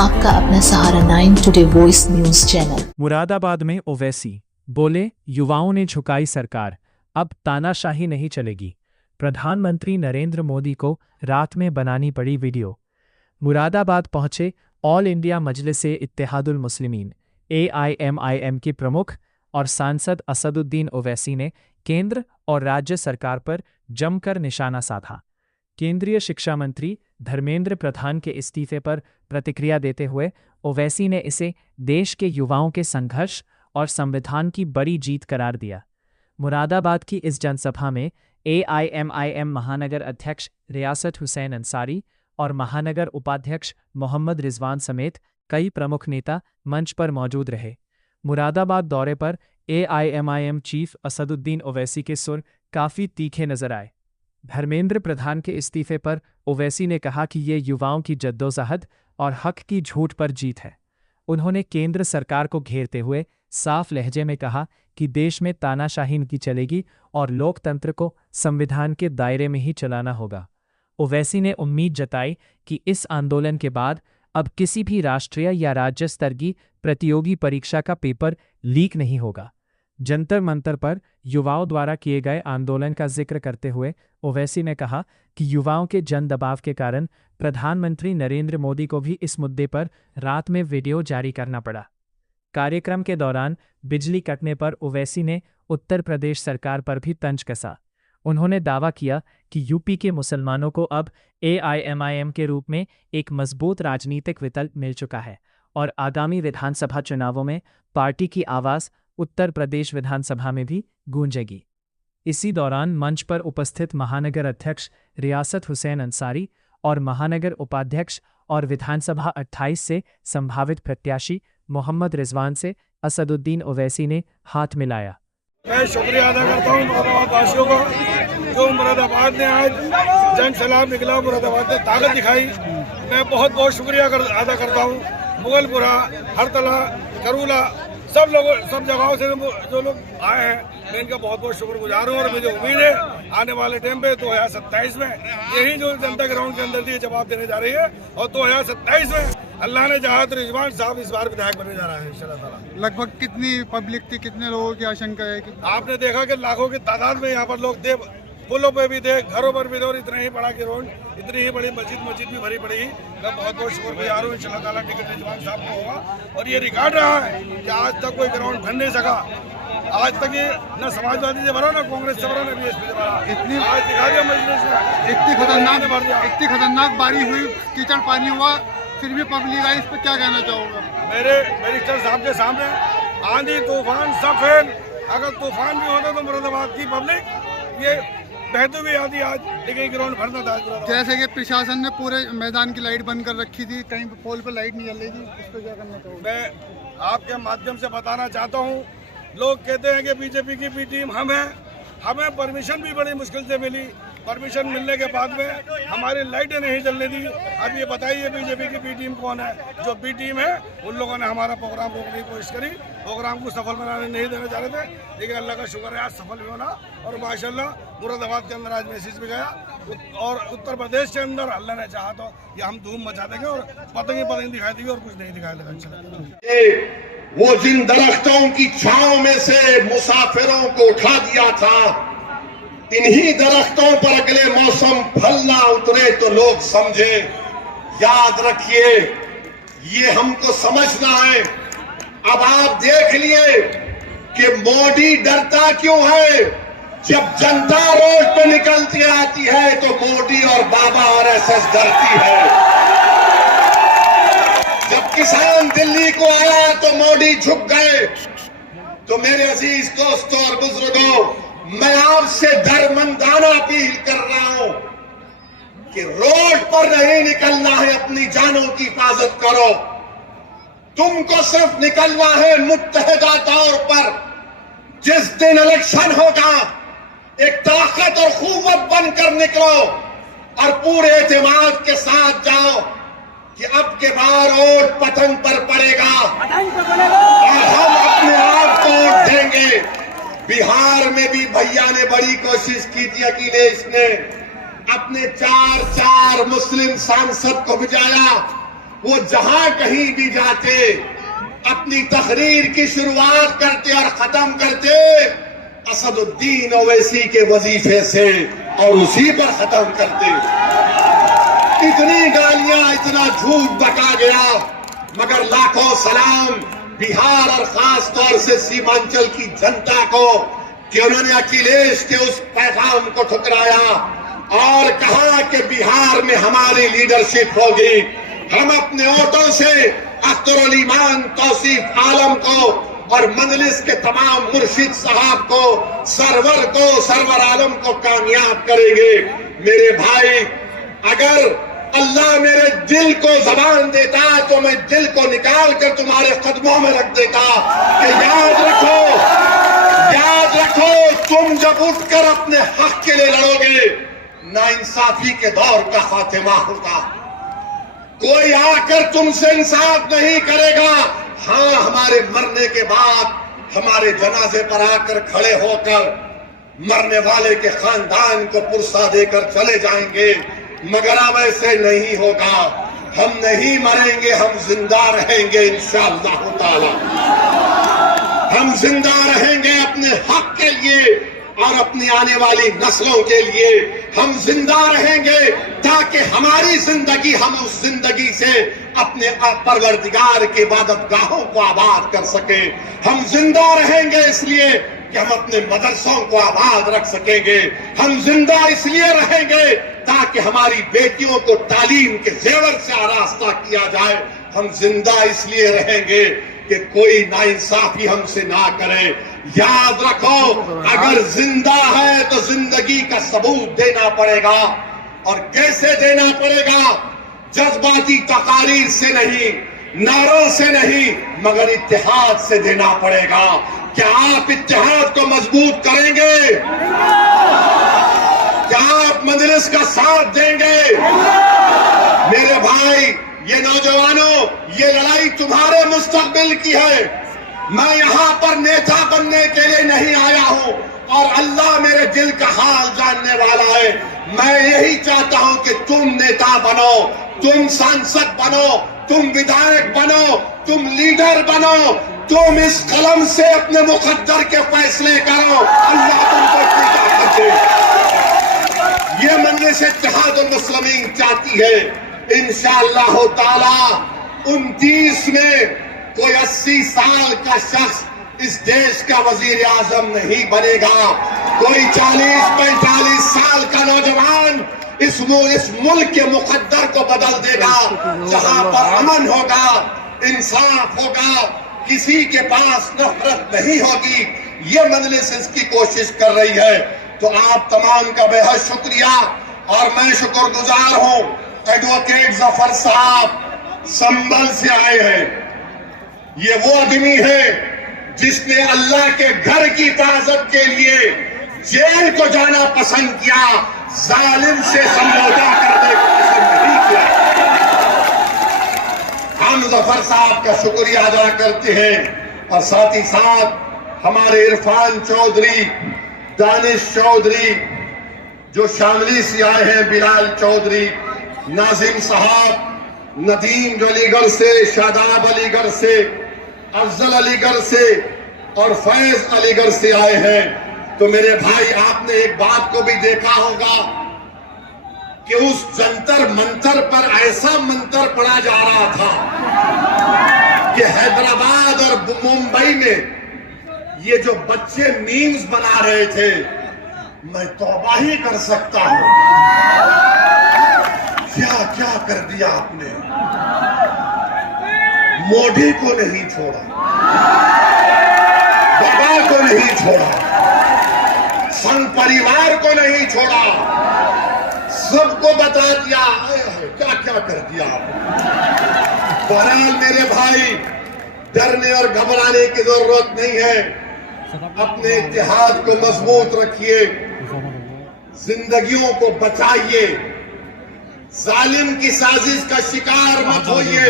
आपका अपना सहारा 9 today voice news channel. Moradabad में ओवैसी बोले, युवाओं ने झुकाई सरकार, अब तानाशाही नहीं चलेगी। प्रधानमंत्री नरेंद्र मोदी को रात में बनानी पड़ी वीडियो। मुरादाबाद पहुंचे ऑल इंडिया मजलिस-ए-इत्तेहादुल मुस्लिमीन AIMIM के प्रमुख और सांसद असदुद्दीन ओवैसी ने केंद्र और राज्य सरकार पर जमकर निशाना साधा। केंद्रीय शिक्षा मंत्री धर्मेंद्र प्रधान के इस्तीफे पर प्रतिक्रिया देते हुए ओवैसी ने इसे देश के युवाओं के संघर्ष और संविधान की बड़ी जीत करार दिया। मुरादाबाद की इस जनसभा में AIMIM महानगर अध्यक्ष रियासत हुसैन अंसारी और महानगर उपाध्यक्ष मोहम्मद रिजवान समेत कई प्रमुख नेता मंच पर मौजूद रहे। मुरादाबाद दौरे पर AIMIM चीफ असदुद्दीन ओवैसी के सुर काफ़ी तीखे नजर आए। धर्मेंद्र प्रधान के इस्तीफे पर ओवैसी ने कहा कि ये युवाओं की जद्दोजहद और हक की झूठ पर जीत है। उन्होंने केंद्र सरकार को घेरते हुए साफ लहजे में कहा कि देश में तानाशाही नहीं चलेगी और लोकतंत्र को संविधान के दायरे में ही चलाना होगा। ओवैसी ने उम्मीद जताई कि इस आंदोलन के बाद अब किसी भी राष्ट्रीय या राज्य स्तर की प्रतियोगी परीक्षा का पेपर लीक नहीं होगा। जंतर मंतर पर युवाओं द्वारा किए गए आंदोलन का जिक्र करते हुए ओवैसी ने कहा कि युवाओं के जन दबाव के कारण प्रधानमंत्री नरेंद्र मोदी को भी इस मुद्दे पर रात में वीडियो जारी करना पड़ा। कार्यक्रम के दौरान बिजली कटने पर ओवैसी ने उत्तर प्रदेश सरकार पर भी तंज कसा। उन्होंने दावा किया कि यूपी के मुसलमानों को अब AIMIM के रूप में एक मजबूत राजनीतिक विकल्प मिल चुका है और आगामी विधानसभा चुनावों में पार्टी की आवाज़ उत्तर प्रदेश विधानसभा में भी गूंजेगी। इसी दौरान मंच पर उपस्थित महानगर अध्यक्ष रियासत हुसैन अंसारी और महानगर उपाध्यक्ष और विधानसभा 28 से संभावित प्रत्याशी मोहम्मद रिजवान से असदुद्दीन ओवैसी ने हाथ मिलाया। मैं शुक्रिया अदा करता हूँ मुरादाबाद वासियों का, जो मुरादाबाद ने आज जन सैलाब निकला, मुरादाबाद ने ताकत दिखाई। मैं बहुत बहुत शुक्रिया अदा करता हूँ। मुगलपुरा, हरतला, करूला, सब लोगों, सब जगहों से जो लोग आए हैं, मैं इनका बहुत बहुत शुक्रगुजार हूँ। और मुझे उम्मीद है आने वाले टाइम पे 2027 में यही जो जनता ग्राउंड के अंदर थी जवाब देने जा रही है और 2027 में अल्लाह ने चाहा तो रिजवान साहब इस बार विधायक बनने जा रहा है इंशाल्लाह। लगभग कितनी पब्लिक थी, कितने लोगों की आशंका है कि आपने देखा कि लाखों की तादाद में यहाँ पर लोग थे, पुलों पे भी थे, घरों पर भी थे और इतना ही बड़ा ग्राउंड, इतनी ही बड़ी मस्जिद भी भरी पड़ी। मैं बहुत बहुत शुक्रगुजार हूँ। इंशाल्लाह ताला टिकट रिजवान साहब को होगा और ये रिकॉर्ड रहा है कि आज तक कोई ग्राउंड भर नहीं सका। आज तक ये न समाजवादी से भरा, न कांग्रेस से भरा, न BSP से भरा। इतनी आज दिखा दिया मजलिस में, इतनी खतरनाक बारिश हुई, कीचड़ पानी हुआ, फिर भी पब्लिक आई, इस पर क्या कहना चाहूँगा? मेरे मिनिस्टर साहब के सामने आंधी तूफान सब फेल, अगर तूफान भी होता तो मुरादाबाद की पब्लिक ये बहती भी आती आज, लेकिन ग्राउंड भरना था। जैसे कि प्रशासन ने पूरे मैदान की लाइट बंद कर रखी थी, कहीं पोल पर लाइट नहीं जल रही थी, उस पर क्या करना चाहूँगा? मैं आपके माध्यम से बताना चाहता हूँ, लोग कहते हैं कि बीजेपी की बी टीम हम हैं, हमें परमिशन भी बड़ी मुश्किल से मिली। परमिशन मिलने के बाद में हमारी लाइटें नहीं जलने दी। अब ये बताइए बीजेपी की बी टीम कौन है? जो बी टीम है उन लोगों ने हमारा प्रोग्राम रोकने की कोशिश करी, प्रोग्राम को सफल बनाने नहीं देना चाह रहे थे, लेकिन अल्लाह का शुक्र है आज सफल भी होना। और माशाल्लाह मुरादाबाद के अंदर आज मैसेज भी गया और उत्तर प्रदेश के अंदर अल्लाह ने चाहा तो ये हम धूम मचा देंगे और पतंगी दिखाई देगी और कुछ नहीं दिखाई देगा। वो जिन दरख्तों की छांव में से मुसाफिरों को उठा दिया था, इन्हीं दरख्तों पर अगले मौसम फल ना उतरे तो लोग समझे। याद रखिए, ये हमको समझना है। अब आप देख लिए कि मोदी डरता क्यों है। जब जनता रोड पे निकलती आती है तो मोदी और बाबा RSS डरती है। जब किसान दिल्ली को आया तो मोदी झुक गए। तो मेरे अजीज दोस्तों और बुजुर्गों, मैं आपसे दरमंदाना अपील कर रहा हूं कि रोड पर नहीं निकलना है, अपनी जानों की हिफाजत करो। तुमको सिर्फ निकलना है मुत्तहिदा तौर पर। जिस दिन इलेक्शन होगा एक ताकत और खूवत बनकर निकलो और पूरे एतमाद के साथ जाओ कि अब के बार वोट पतंग पर पड़ेगा और हम अपने आप को वोट देंगे। बिहार में भी भैया ने बड़ी कोशिश की थी, अखिलेश ने अपने 4 मुस्लिम सांसद को भिजाया वो जहां कहीं भी जाते अपनी तकरीर की शुरुआत करते और खत्म करते असदुद्दीन ओवैसी के वजीफे से और उसी पर खत्म करते। इतनी गालियां, इतना झूठ बका गया, मगर लाखों सलाम बिहार और खास तौर से सीमांचल की जनता को कि उन्होंने अखिलेश के उस पैगाम को ठुकराया और कहा कि बिहार में हमारी लीडरशिप होगी। हम अपने वोटों से अख्तरुल ईमान तौसीफ आलम को और मजलिस के तमाम मुर्शिद साहब को, सरवर आलम को कामयाब करेंगे। मेरे भाई, अगर अल्लाह मेरे दिल को जबान देता तो मैं दिल को निकाल कर तुम्हारे कदमों में रख देता कि याद रखो तुम जब उठकर अपने हक के लिए लड़ोगे, नाइंसाफी के दौर का खात्मा होगा। कोई आकर तुमसे इंसाफ नहीं करेगा। हाँ, हमारे मरने के बाद हमारे जनाजे पर आकर खड़े होकर मरने वाले के खानदान को पुरसा देकर चले जाएंगे, मगर अब ऐसे नहीं होगा। हम नहीं मरेंगे, हम जिंदा रहेंगे इंशाअल्लाह ताला। हम जिंदा रहेंगे अपने हक के लिए और अपनी आने वाली नस्लों के लिए। हम जिंदा रहेंगे ताकि हमारी जिंदगी, हम उस जिंदगी से अपने परवरदिगार की इबादतगाहों को आबाद कर सके। हम जिंदा रहेंगे इसलिए कि हम अपने मदरसों को आबाद रख सकेंगे। हम जिंदा इसलिए रहेंगे ताकि हमारी बेटियों को तालीम के जेवर से आरास्ता किया जाए। हम जिंदा इसलिए रहेंगे कि कोई नाइंसाफी हमसे ना करे। याद रखो, अगर जिंदा है तो जिंदगी का सबूत देना पड़ेगा। और कैसे देना पड़ेगा? जज्बाती तकारीर से नहीं, नारों से नहीं, मगर इत्तेहाद से देना पड़ेगा। क्या आप इत्तेहाद को मजबूत करेंगे? क्या आप मजलिस का साथ देंगे? मेरे भाई, ये नौजवानों, ये लड़ाई तुम्हारे मुस्तकबिल की है। मैं यहाँ पर नेता बनने के लिए नहीं आया हूँ और अल्लाह मेरे दिल का हाल जानने वाला है। मैं यही चाहता हूँ कि तुम नेता बनो, तुम सांसद बनो, तुम विधायक बनो, तुम लीडर बनो, तुम इस कलम से अपने मुकद्दर के फैसले करो। अल्लाह तुमको इतनी ताकत दे। ये मजलिस इत्तेहादुल मुस्लिमीन चाहती है। इंशाअल्लाह ताला 29 में कोई 80 साल का शख्स इस देश का वजीर आजम नहीं बनेगा। कोई 40-45 साल का नौजवान इस मुल्क के मुकद्दर को बदल देगा, जहां पर अमन होगा, इंसाफ होगा, किसी के पास नफरत नहीं होगी। ये मजलिस इसकी कोशिश कर रही है। तो आप तमाम का बेहद शुक्रिया और मैं शुक्रगुजार हूं। एडवोकेट जफर साहब संभल से आए हैं। ये वो आदमी है जिसने अल्लाह के घर की हिफाजत के लिए जेल को जाना पसंद किया, जालिम से समझौता करने को पसंद नहीं किया। हम जफर साहब का शुक्रिया अदा करते हैं और साथ ही साथ हमारे इरफान चौधरी, दानिश चौधरी जो शामली से आए हैं, बिलाल चौधरी, नाजिम साहब, नदीम जो अलीगढ़ से, शादाब अलीगढ़ से, अफजल अलीगढ़ से और फैज अलीगढ़ से आए हैं। तो मेरे भाई, आपने एक बात को भी देखा होगा कि उस जंतर मंतर पर ऐसा मंत्र पढ़ा जा रहा था कि हैदराबाद और मुंबई में ये जो बच्चे मीम्स बना रहे थे, मैं तौबा ही कर सकता हूं। क्या क्या कर दिया आपने। मोदी को नहीं छोड़ा, बाबा को नहीं छोड़ा, संघ परिवार को नहीं छोड़ा, सबको बता दिया क्या क्या कर दिया आपने। बहरहाल मेरे भाई, डरने और घबराने की जरूरत नहीं है। अपने इत्तेहाद को मजबूत रखिए, जिंदगियों को बचाइए, जालिम की साजिश का शिकार मत होइए।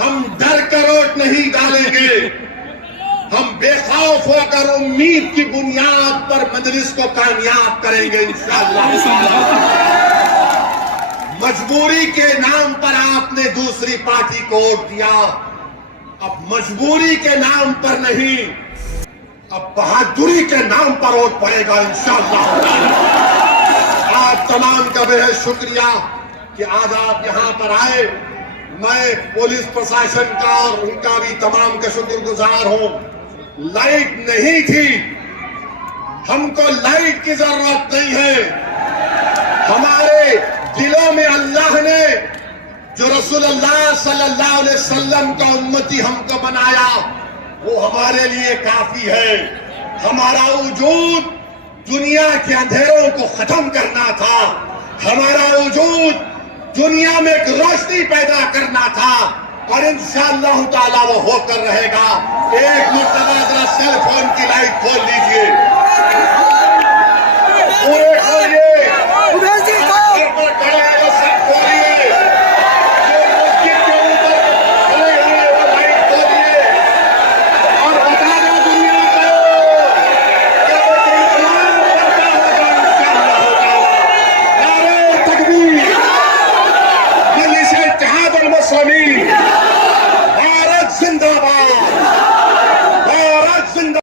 हम डर कर वोट नहीं डालेंगे, हम बेखौफ होकर उम्मीद की बुनियाद पर मजलिस को कामयाब करेंगे इंशाअल्लाह। मजबूरी के नाम पर आपने दूसरी पार्टी को वोट दिया। अब मजबूरी के नाम पर नहीं, अब बहादुरी के नाम पर वोट पड़ेगा इंशाअल्लाह। आप तमाम का बेहद शुक्रिया कि आज आप यहां पर आए। मैं पुलिस प्रशासन का और उनका भी तमाम का शुक्रगुजार हूं। लाइट नहीं थी, हमको लाइट की जरूरत नहीं है। हमारे दिलों में अल्लाह ने जो रसूलुल्लाह सल्लल्लाहु अलैहि वसल्लम का उम्मती हमको बनाया, वो हमारे लिए काफी है। हमारा वजूद दुनिया के अंधेरों को खत्म करना था, हमारा वजूद दुनिया में एक रोशनी पैदा करना था, और इंशाअल्लाह ताला वो होकर रहेगा। एक मर्तबा जरा सेल फोन की लाइट खोल लीजिए, पूरे खोलिए, खड़े